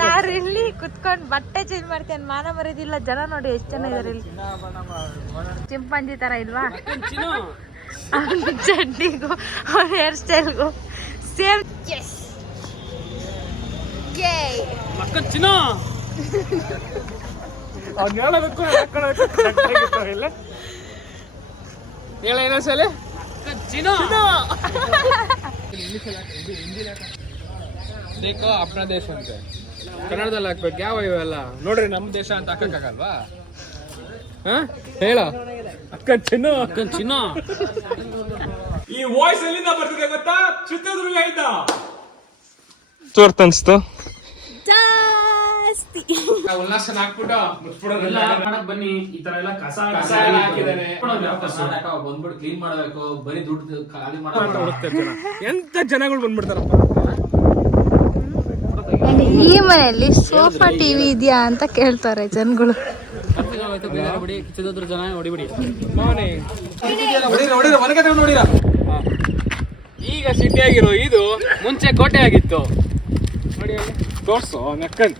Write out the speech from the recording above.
ದಾರಿ ಇಲ್ಲಿ ಕುತ್ಕೊಂಡ್ ಬಟ್ಟೆ ಚೇಂಜ್ ಮಾಡ್ತೇನೆ, ಮಾನ ಮರ್ಯಾದಿಲ್ಲ. ಜನ ನೋಡಿ ಎಷ್ಟು ಜನ ಇದಾರೆ ಇಲ್ಲಿ. ಚಿಂಪಾಂಜಿ ತರ ಇಲ್ವಾ? ಚಡ್ಡಿಗೂ ಹೇರ್ ಸ್ಟೈಲ್ಗೂ ಸೇಮ್. ದೇಖೋ ಅಪ್ನ ದೇಶ ಅಂತೆ ಕನ್ನಡದಲ್ಲಿ ಹಾಕ್ಬೇಕು. ಯಾವ ಇವೆಲ್ಲ ನೋಡ್ರಿ ನಮ್ಮ ದೇಶ ಅಂತ ಹಾಕಕ್ಕಾಗಲ್ವಾ? ಹೇಳ ಅಕ್ಕನ್ ಚಿನ್ನ. ಈ ವಾಯ್ಸ್ ಎಲ್ಲಿಂದ ಬರ್ತಿದೆ ಗೊತ್ತಾ? ಚಿತ್ರದುರ್ಗ ಇಂದ. ತೋರ್ತ ಅನ್ಸ್ತು ಜಾಸ್ತಿ ಉಲ್ಲಾಸನ ಹಾಕ್ಬಿಟ್ಟು ಬನ್ನಿ. ಈ ತರ ಎಲ್ಲ ಕಸ ಹಾಕಿದಾನೆ ಬಂದ್ಬಿಟ್ಟು ಕ್ಲೀನ್ ಮಾಡ್ಬೇಕು. ಬರೀ ದುಡ್ಡು ಖಾಲಿ ಮಾಡೋದು. ಎಂತ ಜನಗಳು ಬಂದ್ಬಿಡ್ತಾರಪ್ಪ. ಈ ಮನೆಯಲ್ಲಿ ಸೋಫಾ ಟಿವಿ ಇದೆಯಾ ಅಂತ ಕೇಳ್ತಾರೆ ಜನಗಳು. ಚಿತ್ರದುರ್ಗ ಜನ ಹೊಡಿಬಿಡಿ. ಈಗ ಸಿಟಿ ಆಗಿರೋ ಇದು ಮುಂಚೆ ಕೋಟೆ ಆಗಿತ್ತು ನೋಡಿ. ತೋರ್ಸು ನೆಕ್ಕನ್